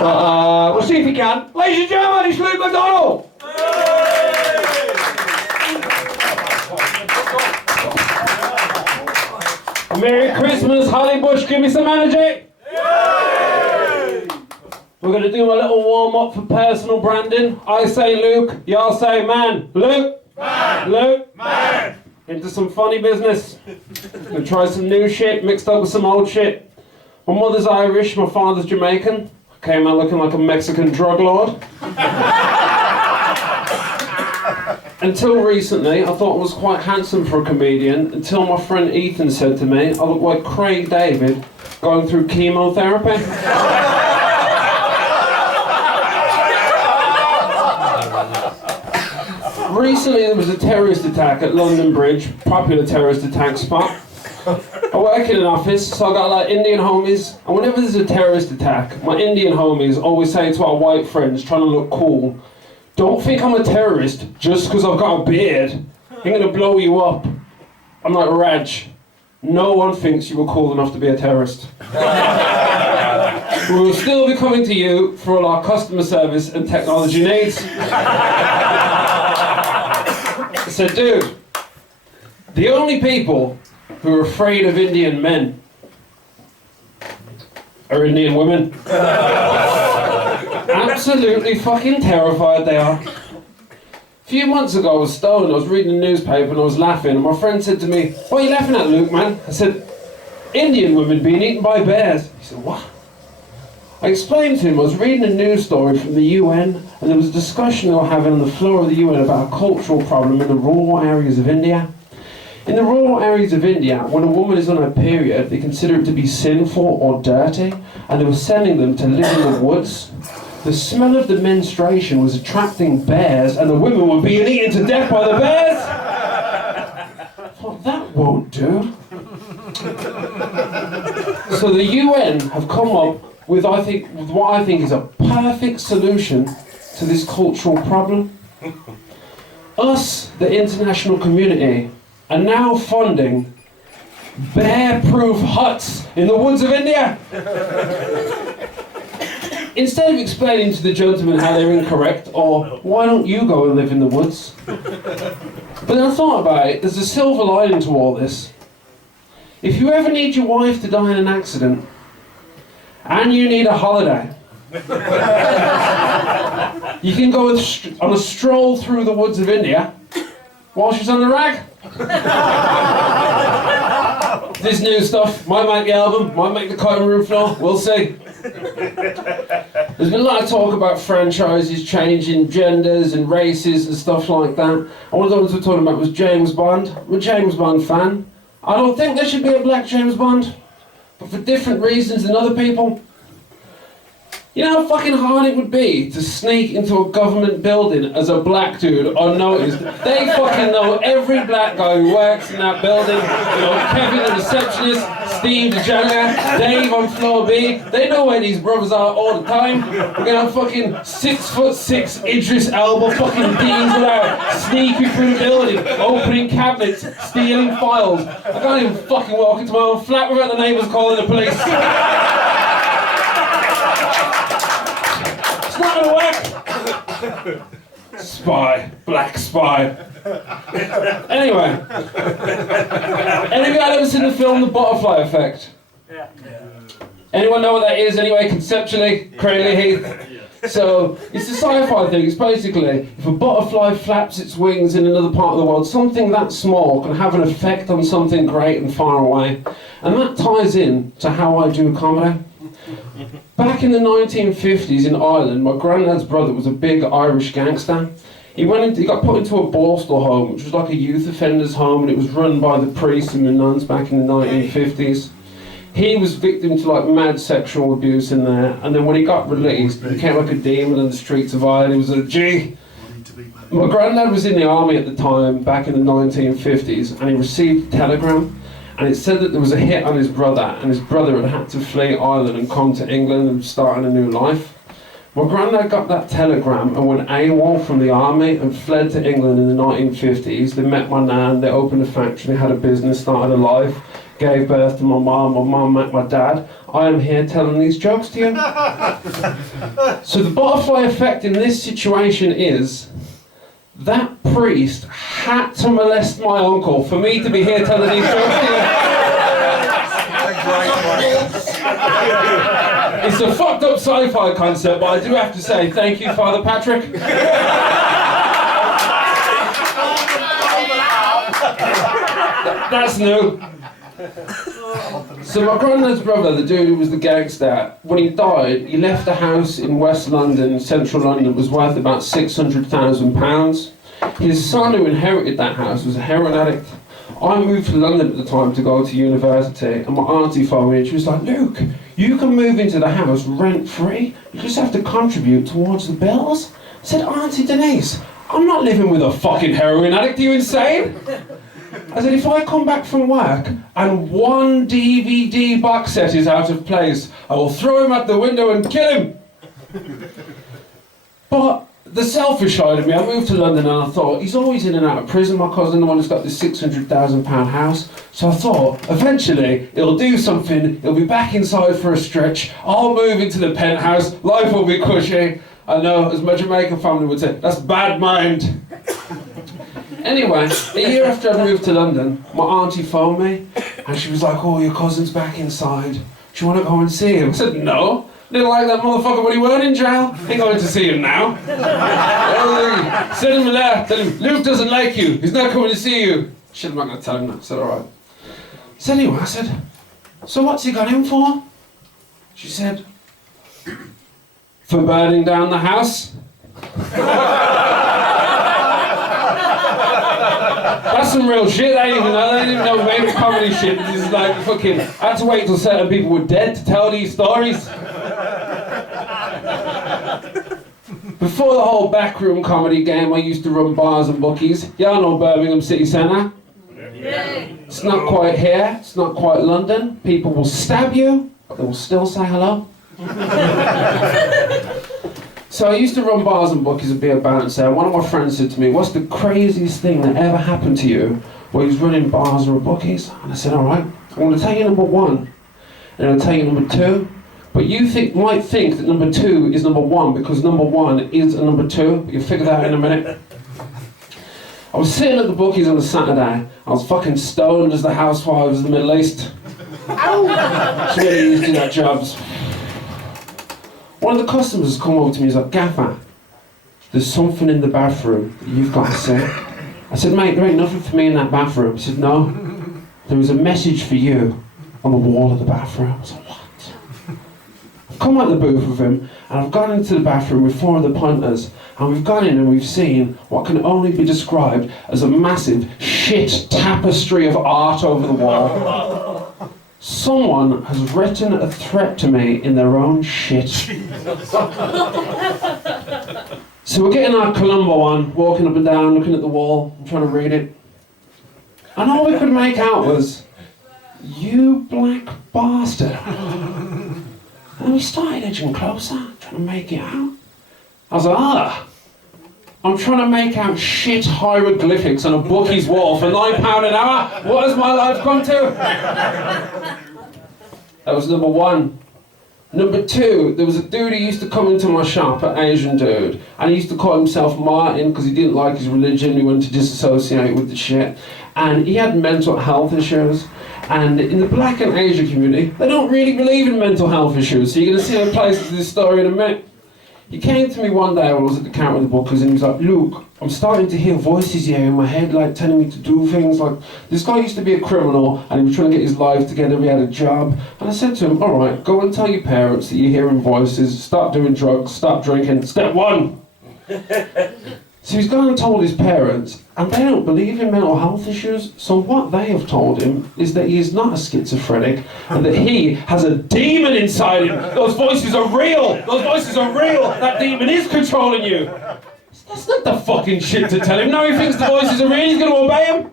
But we'll see if he can. Ladies and gentlemen, it's Luke McDonnell. Merry Christmas, Holly Bush, give me some energy. We're going to do a little warm-up for personal branding. I say Luke, y'all say man. Luke, man. Luke, man. Into some funny business. Gonna try some new shit mixed up with some old shit. My mother's Irish, my father's Jamaican. I came out looking like a Mexican drug lord. Until recently, I thought I was quite handsome for a comedian, until my friend Ethan said to me, I look like Craig David going through chemotherapy. Recently there was a terrorist attack at London Bridge, popular terrorist attack spot. I work in an office, so I got like Indian homies, and whenever there's a terrorist attack, my Indian homies always say to our white friends trying to look cool, don't think I'm a terrorist just because I've got a beard. I'm going to blow you up. I'm like, Raj, no one thinks you were cool enough to be a terrorist. We will still be coming to you for all our customer service and technology needs. I said, dude, the only people who are afraid of Indian men are Indian women. Absolutely fucking terrified they are. A few months ago I was stoned, I was reading the newspaper and I was laughing, and my friend said to me, what are you laughing at, Luke, man? I said, Indian women being eaten by bears. He said, what? I explained to him I was reading a news story from the UN, and there was a discussion they were having on the floor of the UN about a cultural problem in the rural areas of India. In the rural areas of India, when a woman is on her period, they consider it to be sinful or dirty, and they were sending them to live in the woods. The smell of the menstruation was attracting bears, and the women were being eaten to death by the bears. I thought, that won't do. So the UN have come up with what I think is a perfect solution to this cultural problem. Us, the international community, are now funding bear-proof huts in the woods of India. Instead of explaining to the gentlemen how they're incorrect, or why don't you go and live in the woods? But then I thought about it, there's a silver lining to all this. If you ever need your wife to die in an accident, and you need a holiday, you can go on a stroll through the woods of India while she's on the rag. This new stuff might make the album, might make the cutting room floor, we'll see. There's been a lot of talk about franchises changing genders and races and stuff like that. And one of the ones we're talking about was James Bond. I'm a James Bond fan. I don't think there should be a black James Bond, but for different reasons than other people. You know how fucking hard it would be to sneak into a government building as a black dude unnoticed? They fucking know every black guy who works in that building. You know, Kevin the receptionist, Steve the janitor, Dave on floor B. They know where these brothers are all the time. We're gonna have fucking 6'6" Idris Elba fucking diesel out, sneaking through the building, opening cabinets, stealing files. I can't even fucking walk into my own flat without the neighbours calling the police. Not gonna work. Spy, black spy. Anyway, any of you ever seen the film The Butterfly Effect? Yeah. Anyone know what that is anyway, conceptually? Crazy Heath? So, it's a sci-fi thing. It's basically, if a butterfly flaps its wings in another part of the world, something that small can have an effect on something great and far away. And that ties in to how I do comedy. Back in the 1950s in Ireland, my granddad's brother was a big Irish gangster. He got put into a borstal home, which was like a youth offenders home, and it was run by the priests and the nuns back in the 1950s. He was victim to like mad sexual abuse in there, and then when he got released, he became like a demon in the streets of Ireland. He was a G. My granddad was in the army at the time, back in the 1950s, and he received a telegram. And it said that there was a hit on his brother, and his brother had to flee Ireland and come to England and start a new life. My granddad got that telegram and went AWOL from the army and fled to England in the 1950s. They met my nan, they opened a factory, they had a business, started a life. gave birth to my mum met my dad. I am here telling these jokes to you. So the butterfly effect in this situation is that priest had to molest my uncle for me to be here telling these jokes to you. It's a fucked up sci-fi concept, but I do have to say thank you, Father Patrick. That's new. So my granddad's brother, the dude who was the gangster, when he died, he left a house in West London, central London, that was worth about £600,000. His son who inherited that house was a heroin addict. I moved to London at the time to go to university, and my auntie phoned me and she was like, Luke, you can move into the house rent-free, you just have to contribute towards the bills. I said, Auntie Denise, I'm not living with a fucking heroin addict, are you insane? I said, if I come back from work and one DVD box set is out of place, I will throw him out the window and kill him. But the selfish side of me, I moved to London and I thought, he's always in and out of prison, my cousin, the one who's got this £600,000 house. So I thought, eventually, he'll do something, he'll be back inside for a stretch, I'll move into the penthouse, life will be cushy. I know, as my Jamaican family would say, that's bad mind. Anyway, a year after I moved to London, my auntie phoned me and she was like, oh, your cousin's back inside. Do you want to go and see him? I said, no. Didn't like that motherfucker when he weren't in jail. Ain't going to see him now. Send him a letter. Tell him, Luke doesn't like you. He's not coming to see you. Shit, I'm not going to tell him that. I said, all right. So anyway, I said, so what's he got in for? She said, for burning down the house. That's some real shit. I didn't even know maybe comedy shit. This is like fucking. I had to wait till certain people were dead to tell these stories. Before the whole backroom comedy game, I used to run bars and bookies. Y'all know Birmingham City Centre? Yeah. It's not quite here. It's not quite London. People will stab you, but they will still say hello. So I used to run bars and bookies and be a bouncer, and one of my friends said to me, what's the craziest thing that ever happened to you while you was running bars or bookies? And I said, all right, I'm going to tell you number one, and I'll tell you number two, but you might think that number two is number one, because number one is a number two, but you'll figure that out in a minute. I was sitting at the bookies on a Saturday, I was fucking stoned as the housewives of the Middle East. It's really used to that jobs. One of the customers has come over to me, he's like, Gaffer, there's something in the bathroom that you've got to see. I said, mate, there ain't nothing for me in that bathroom. He said, no, there was a message for you on the wall of the bathroom. I was like, what? I've come out the booth with him, and I've gone into the bathroom with four of the punters, and we've gone in and we've seen what can only be described as a massive shit tapestry of art over the wall. Someone has written a threat to me in their own shit. So we're getting our Columbo on, walking up and down, looking at the wall, I'm trying to read it. And all we could make out was, you black bastard. And we started edging closer, trying to make it out. I was like, I'm trying to make out shit hieroglyphics on a bookie's wall for £9 an hour. What has my life come to? That was number one. Number two, there was a dude who used to come into my shop, an Asian dude, and he used to call himself Martin because he didn't like his religion, he wanted to disassociate with the shit. And he had mental health issues. And in the black and Asian community, they don't really believe in mental health issues. So you're going to see a place to this story in a minute. He came to me one day when I was at the counter with the bookers and he was like, Luke, I'm starting to hear voices here in my head, like telling me to do things. Like, this guy used to be a criminal and he was trying to get his life together, he had a job. And I said to him, all right, go and tell your parents that you're hearing voices, stop doing drugs, stop drinking, step one. So he's gone and told his parents, and they don't believe in mental health issues, so what they have told him is that he is not a schizophrenic, and that he has a demon inside him. Those voices are real! Those voices are real! That demon is controlling you! That's not the fucking shit to tell him. Now he thinks the voices are real, he's going to obey him?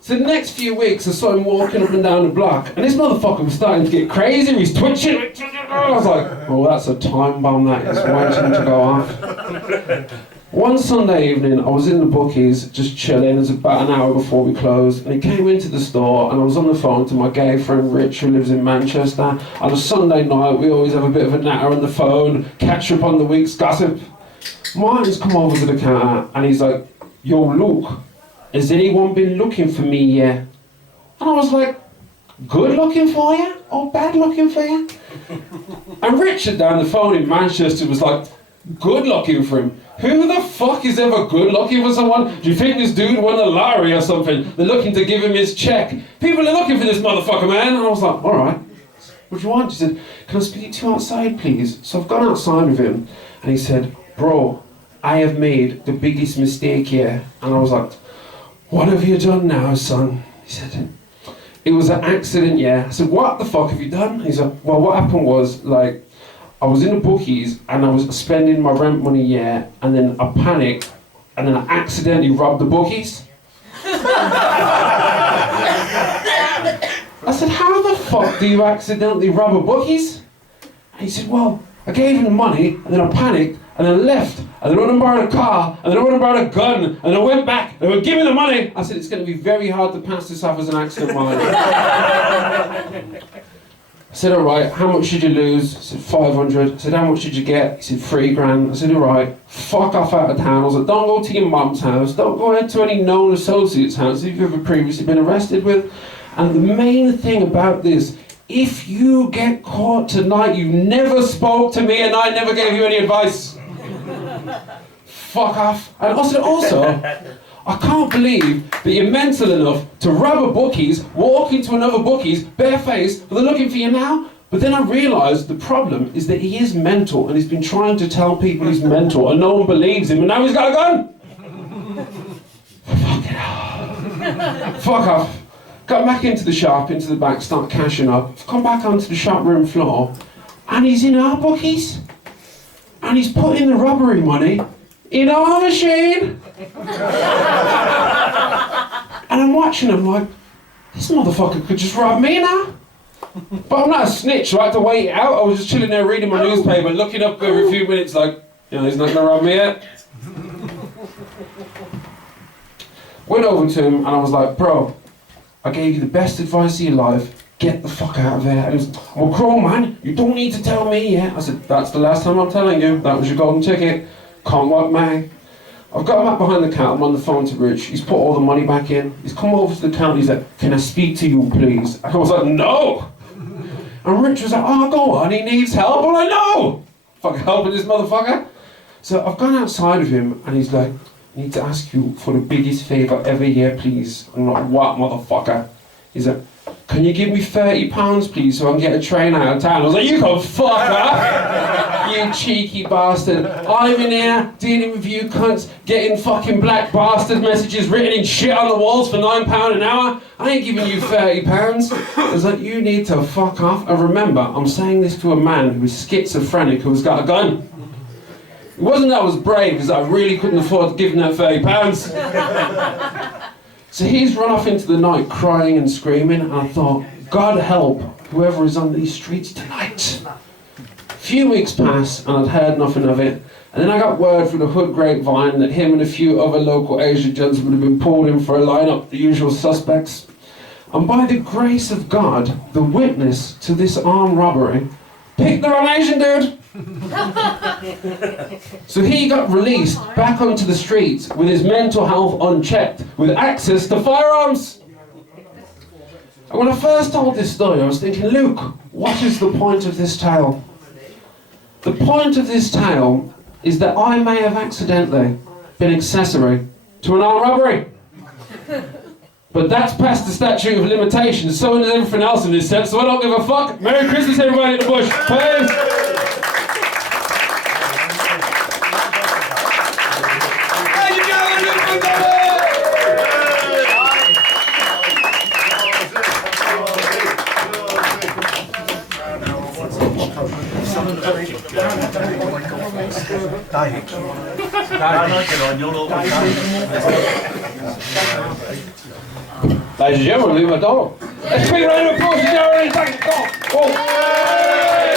So the next few weeks I saw him walking up and down the block, and this motherfucker was starting to get crazy, he's twitching. I was like, well, that's a time bomb that is waiting to go off. One Sunday evening, I was in the bookies, just chilling. It was about an hour before we closed, and he came into the store, and I was on the phone to my gay friend Rich, who lives in Manchester. On a Sunday night, we always have a bit of a natter on the phone, catch up on the week's gossip. Martin's come over to the counter, and he's like, "Yo, Luke, has anyone been looking for me yet?" And I was like, "Good looking for you, or bad looking for you?" And Richard down the phone in Manchester was like, "Good looking for him? Who the fuck is ever good looking for someone? Do you think this dude won the lottery or something? They're looking to give him his check. People are looking for this motherfucker, man." And I was like, "Alright, what do you want?" He said, "Can I speak to you outside, please?" So I've gone outside with him, and he said, "Bro, I have made the biggest mistake here." And I was like, "What have you done now, son?" He said, "It was an accident, yeah." I said, "What the fuck have you done?" He said, "Well, what happened was, like, I was in the bookies and I was spending my rent money, yeah, and then I panicked and then I accidentally robbed the bookies." I said, "How the fuck do you accidentally rob a bookies?" And he said, "Well, I gave him the money and then I panicked and then I left and then I went and borrowed a car and then I went and borrowed a gun and I went back and they would give me the money." I said, "It's going to be very hard to pass this off as an accident, Martin." I said, "Alright, how much did you lose?" I said, 500. I said, "How much did you get?" He said, 3 grand. I said, "Alright, fuck off out of town." I was like, "Don't go to your mum's house. Don't go to any known associate's house that you've ever previously been arrested with. And the main thing about this, if you get caught tonight, you never spoke to me and I never gave you any advice. Fuck off." And I said, "Also, I can't believe that you're mental enough to rob a bookies, walk into another bookies, barefaced, but they're looking for you now." But then I realised the problem is that he is mental and he's been trying to tell people he's mental and no one believes him and now he's got a gun. Fucking hell. Fuck off. Got back into the shop, into the back, start cashing up. Come back onto the shop room floor and he's in our bookies and he's putting the robbery money in our machine. And I'm watching him like, this motherfucker could just rob me now. But I'm not a snitch, so I had to wait it out. I was just chilling there reading my newspaper, looking up every few minutes like, he's not gonna rob me yet. Went over to him and I was like, "Bro, I gave you the best advice of your life. Get the fuck out of there." And he was, "Well, cool, man, you don't need to tell me yet." I said, "That's the last time I'm telling you. That was your golden ticket. Can't work, man." I've got him up behind the counter, I'm on the phone to Rich. He's put all the money back in. He's come over to the counter, he's like, "Can I speak to you, please?" And I was like, "No!" And Rich was like, "Oh, go on, he needs help." I'm like, "No! Fucking helping this motherfucker." So I've gone outside of him and he's like, "I need to ask you for the biggest favour ever here, please." I'm like, "What, motherfucker?" He's like, "Can you give me £30, please, so I can get a train out of town?" I was like, "You can fuck off, you cheeky bastard. I'm in here dealing with you cunts, getting fucking black bastard messages written in shit on the walls for £9 an hour. I ain't giving you £30. I was like, "You need to fuck off." And remember, I'm saying this to a man who is schizophrenic, who's got a gun. It wasn't that I was brave, because I really couldn't afford to give him that £30. So he's run off into the night crying and screaming, and I thought, God help whoever is on these streets tonight. A few weeks passed and I'd heard nothing of it, and then I got word through the hood grapevine that him and a few other local Asian gents would have been pulled in for a lineup, the usual suspects. And by the grace of God, the witness to this armed robbery picked the wrong Asian dude. So he got released back onto the streets with his mental health unchecked, with access to firearms. And when I first told this story, I was thinking, Luke, what is the point of this tale? The point of this tale is that I may have accidentally been accessory to an armed robbery. But that's past the statute of limitations, so is everything else in this sense, so I don't give a fuck. Merry Christmas, everybody in the bush. Peace. Ladies and gentlemen, leave my dog. Let's bring a round of applause to Darren. Whoa.